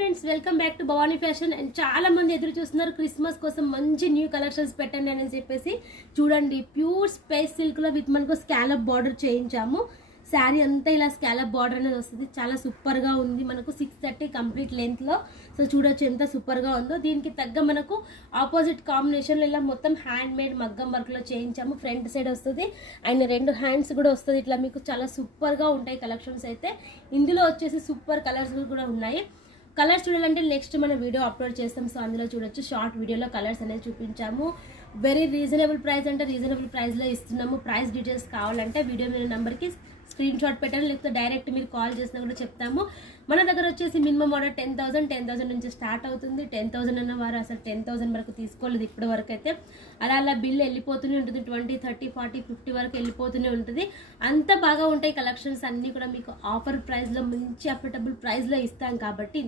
Friends, welcome back to Bhavani fashion. And చాలా మంది ఎదురు చూస్తున్నారు క్రిస్మస్ కోసం మంచి న్యూ కలెక్షన్స్ పెట్టండి అని చెప్పేసి. చూడండి, ప్యూర్ స్పేస్ సిల్క్ లో విత్ మనకు స్కాలప్ బార్డర్ చేయించాము. శారీ అంతా ఇలా స్కాలప్ బార్డర్ అనేది వస్తుంది. చాలా సూపర్ గా ఉంది. మనకు 630 కంప్లీట్ లెంత్ లో. సో చూడొచ్చు ఎంత సూపర్ గా ఉందో. దీనికి తగ్గ మనకు ఆపోజిట్ కాంబినేషన్ ఇలా మొత్తం హ్యాండ్ మేడ్ మగ్గం వర్క్ లో చేయించాము. ఫ్రంట్ సైడ్ వస్తుంది అండ్ 2 హ్యాండ్స్ కూడా వస్తుంది. ఇట్లా మీకు చాలా సూపర్ గా ఉంటాయి కలెక్షన్స్ అయితే. ఇందులో వచ్చేసి సూపర్ కలర్స్ కూడా ఉన్నాయి. కలర్స్ చూడాలంటే నెక్స్ట్ మనం వీడియో అప్లోడ్ చేస్తాం. సో అందులో చూడొచ్చు. షార్ట్ వీడియోలో కలర్స్ అనేది చూపించాము. వెరీ రీజనబుల్ ప్రైస్ అంటే రీజనబుల్ ప్రైస్లో ఇస్తున్నాము. ప్రైస్ డీటెయిల్స్ కావాలంటే వీడియో మీద నెంబర్కి స్క్రీన్ షాట్ పెట్టండి, లేకపోతే డైరెక్ట్ మీరు కాల్ చేసినా కూడా చెప్తాము. మన దగ్గర వచ్చేసి మినిమం ఆర్డర్ 10,000 నుంచి స్టార్ట్ అవుతుంది. 10,000 అన్న వారు అసలు 10,000 వరకు తీసుకోలేదు ఇప్పటి వరకు అయితే. అలా బిల్ వెళ్ళిపోతూనే ఉంటుంది. 20, 30, 40, 50 వరకు వెళ్ళిపోతూనే ఉంటుంది. అంత బాగా ఉంటాయి కలెక్షన్స్ అన్నీ కూడా. మీకు ఆఫర్ ప్రైస్లో మంచి అఫోర్డబుల్ ప్రైస్లో ఇస్తాం కాబట్టి